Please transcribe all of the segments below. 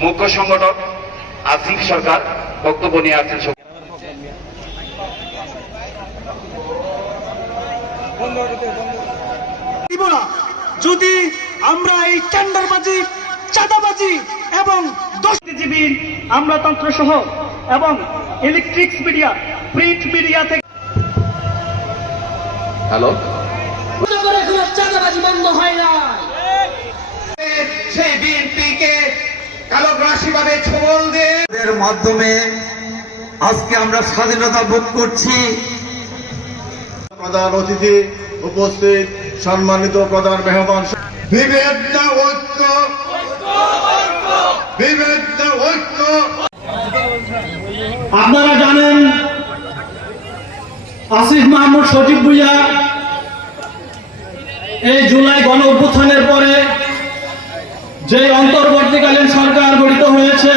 মুখ্য সংগঠক আসিফ সরকার বক্তব্য নিয়ে আসছেন যদি আমরা এই টেন্ডারবাজি চাঁদাবাজি এবং দোষজীবী আমলাতন্ত্র সহ এবং ইলেকট্রিক্স মিডিয়া প্রিন্ট মিডিয়া থেকে হ্যালো? চাঁদাবাজি বন্ধ হয় না সেই বিএনপিকে কালোগ্রাসীভাবে ছবল দিয়ে মাধ্যমে আজকে আমরা স্বাধীনতা ভোগ করছি। প্রধান অতিথি উপস্থিত সম্মানিত প্রধান মেহমান বিভেদ ঐক্য। বিভেদ ঐক্য। আপনারা জানেন আসিফ মাহমুদ সজীব ভুইয়া এই জুলাই গণ অভ্যুত্থানের যে অন্তর্বর্তীকালীন সরকার গঠিত হয়েছে,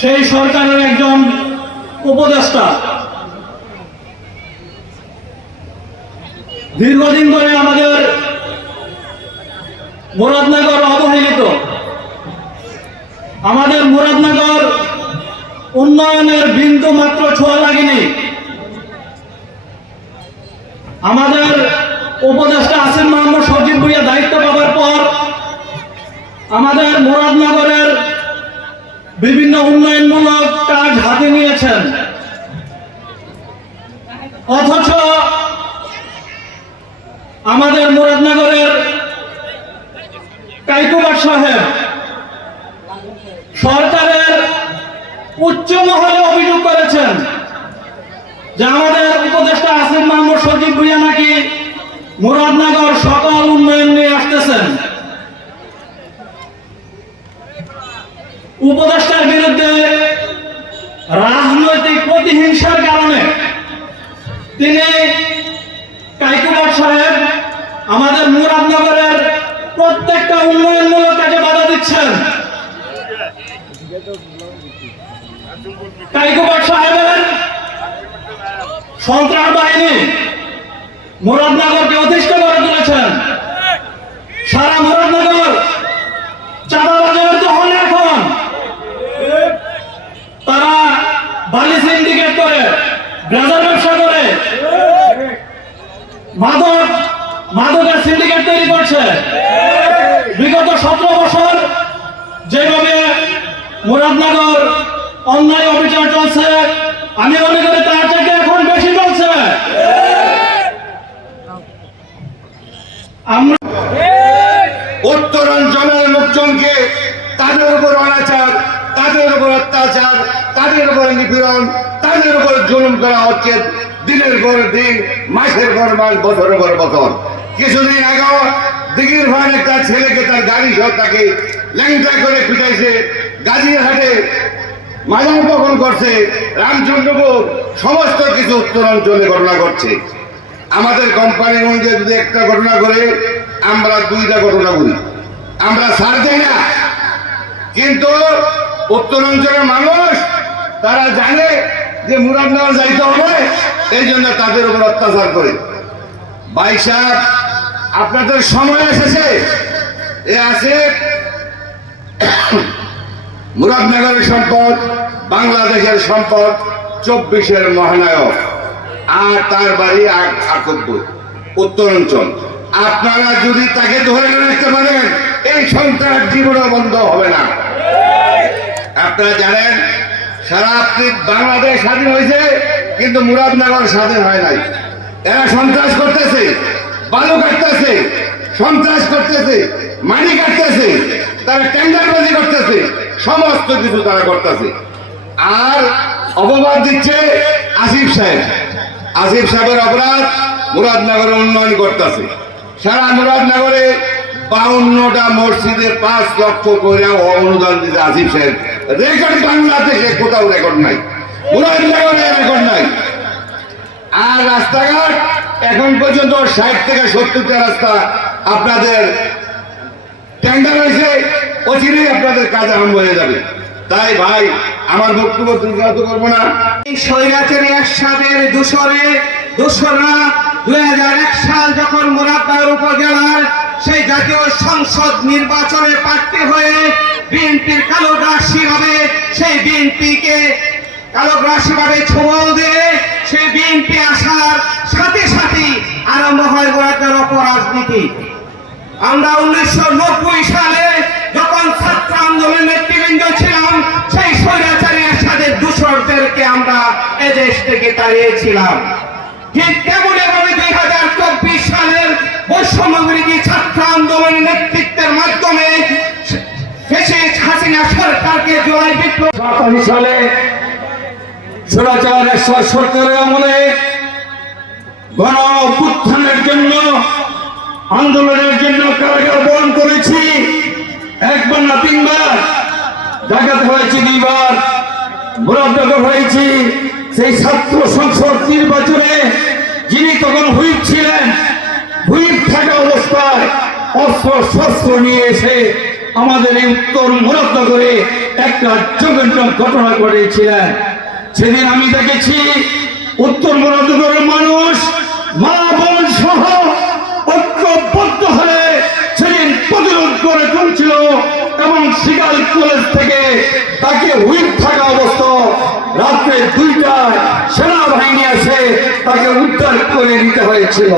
সেই সরকারের একজন উপদেষ্টা। দীর্ঘদিন ধরে আমাদের মুরাদনগর অবহেলিত। আমাদের মুরাদনগর উন্নয়নের বিন্দু মাত্র ছোঁয়া লাগেনি। আমাদের উপদেষ্টা আসিফ মোহাম্মদ সজিব ভুইয়া দায়িত্ব পাওয়ার পর আমাদের মুরাদনগরের বিভিন্ন উন্নয়নমূলক কাজ হাতে নিয়েছেন। অথচ আমাদের মুরাদনগরের কাইকুবার সাহেব সরকারের উচ্চ মহলে অভিযোগ করেছেন যে আমাদের উপদেষ্টা আসিফ মাহমুদ সজীব ভুইয়া নাকি মুরাদনগর সকল উন্নয়ন নিয়ে আসতেছেন উপদেষ্টার বিরুদ্ধে রাজনৈতিক প্রতিহিংসার কারণে তিনি কাইকুবার সাহেব, আমাদের মুরাদনগরের প্রত্যেকটা উন্নয়নমূলক কাজে বাধা দিচ্ছেন। কাইকুবার সাহেবের সন্ত্রাস বাহিনী মুরাদনগরকে অতিষ্ঠ করে তুলেছেন সারা মুরাদনগর চাঁদাবাজের দখল এখন তারা বালি সিন্ডিকেট করে গ্রাজার ব্যবসা করে মাদক মাদকের সিন্ডিকেট তৈরি করছে। বিগত সতেরো বছর যেভাবে মুরাদনগর অন্যায় অভিযান চলছে, আমি মনে করি তার থেকে এখন বেশি চলছে। উত্তরাঞ্চলের লোকজনকে তাদের উপর অনাচার, তাদের উপর অত্যাচার, তাদের উপর নিপীড়ন, তাদের উপর জুলুম করা হচ্ছে। দিনের পর দিন, মাসের পর মাস, বছরের পর বছর। কিছুদিন আগেও দিঘির ভান একটা ছেলেকে তার গাড়ি সহ তাকে ল্যাংটা করে পিটাইছে। গাজীরহাটে মাজার দখল করছে। রামচন্দ্রপুর সমস্ত কিছু উত্তরাঞ্চলে ঘটনা ঘটছে। আমাদের কোম্পানির মধ্যে যদি একটা ঘটনা করে আমরা দুইটা ঘটনা করি আমরা সার দেই না। কিন্তু উত্তরাঞ্চলের মানুষ, তারা জানে যে মুরাদনগর যাইতে হবে, এই জন্য তাদের উপর অত্যাচার করে। ভাই সাহেব, আপনাদের সময় এসেছে। এ আছে মুরাদনগরের সম্পদ, বাংলাদেশের সম্পদ, চব্বিশের মহানায়ক, আর তার বাড়ি আকব্বর উত্তরাঞ্চল। আপনারা যদি তাকে ধরে রাখতে পারেন, এই সন্ত্রাস জীবনও বন্ধ হবে না। আপনারা জানেন সারা বাংলাদেশ স্বাধীন হয়েছে, কিন্তু মুরাদনগর স্বাধীন হয় নাই। এরা সন্ত্রাস করতেছে, বালু কাটতেছে, সন্ত্রাস করতেছে মানি কাটতেছে, তারা টেন্ডারবাজি করতেছে, সমস্ত কিছু তারা করতেছে। আর অপবাদ দিচ্ছে আসিফ সাহেব। আসিফ সাহেবের অপরাধ মুরাদনগরে উন্নয়ন করতেছে। সারা মুরাদনগরে বাউন্নটা পাঁচ লক্ষ করে অনুদান দিতে আসিফ সাহেব। রেকর্ড কোথাও রেকর্ড নাই। রেকর্ড নাই। আর রাস্তাঘাট এখন পর্যন্ত ষাট থেকে সত্তরটা রাস্তা আপনাদের টেন্ডার হয়েছে অচিরেই আপনাদের কাজ আরম্ভ হয়ে যাবে। তাই ভাই, আমার বক্তব্য দীর্ঘায়িত করব না। স্বৈরাচারী একসাথের দূষণে দূষণরা দুই সাল যখন মুরাদনগর উপজেলার সেই জাতীয় সংসদ নির্বাচনে প্রার্থী হয়ে বিএনপির কালো রাশি ভাবে, সেই বিএনপিকে কালো রাশি ভাবে ছোবল দিয়ে সেই বিএনপি আসার সাথে সাথে আরম্ভ হয় গোড়াটার অপরাজনীতি। আমরা উনিশশো নব্বই সালে যখন ছাত্র আন্দোলনের নেতৃবৃন্দ ছিলাম, সেই স্বৈরাচারী এরশাদের দূষরদেরকে আমরা এদেশ থেকে তাড়িয়েছিলাম। ঠিক তেমন এভাবে দুই হাজার চব্বিশ সালের বৈষম্যবিরোধী ছাত্র আন্দোলনের নেতৃত্বের মাধ্যমে হাসিনা সরকারকে জুলাই বিপ্লব সালে সুরাচার সরকারের আমলে গণ অভ্যুত্থানের জন্য, আন্দোলনের জন্য কারাগার বরণ করেছি। একবার না তিনবার। ডাকাত হয়েছি দুইবার মুরাদনগর হয়েছি। সেই ছাত্র সংসদ নির্বাচনে যিনি তখন হুইপ ছিলেন, হুইপ সেদিন আমি দেখেছি উত্তর মুরাদনগরের মানুষ মা, বোন সহ ঐক্যবদ্ধ সেদিন প্রতিরোধ করে চলছিল এবং সিগাল কলেজ থেকে তাকে হুইপ থাকা অবস্থা রাত্রে দুইটায় সেনাবাহিনী এসে তাকে উদ্ধার করে নিতে হয়েছিল।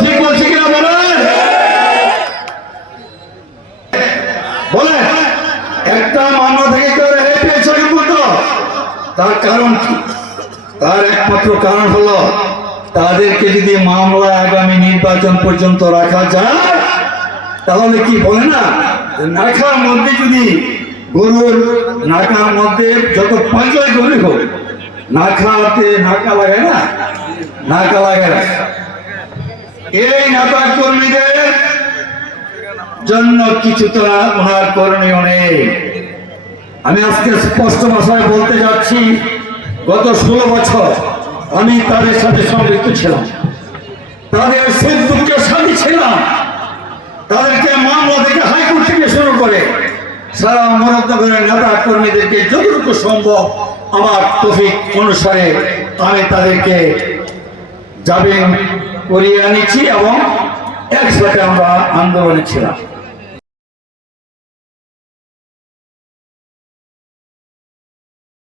ঠিক বলছি কিনা বলে? একটা মামলা থেকে রেহাই পেয়েছে কিন্তু তার কারণ তার একমাত্র কারণ হলো, তাদেরকে যদি মামলা আগামী নির্বাচন পর্যন্ত রাখা যায়, তাহলে কি বলে না? নাখার মধ্যে যদি গরুর নাকার মধ্যে যত পাঁচই গরু হোক নাখাতে নাকা লাগায় না? নাকা লাগায় এই নাকা কর্মীদের জন্য কিছু তো ওনার করণীয় নেই। আমি আজকে স্পষ্ট ভাষায় বলতে যাচ্ছি, গত ষোলো বছর আমি তাদের সাথে সম্পৃক্ত ছিলাম। তাদের সুখ দুঃখের সাথে ছিলাম। তাদেরকে মামলা থেকে হাইকোর্ট থেকে শুরু করে সারা মরদ্দগরের নেতা কর্মীদেরকে যতটুকু সম্ভব আমার তফিক অনুসারে আমি তাদেরকে জামিন করিয়ে আনিছি এবং একসাথে আমরা আন্দোলনে ছিলাম।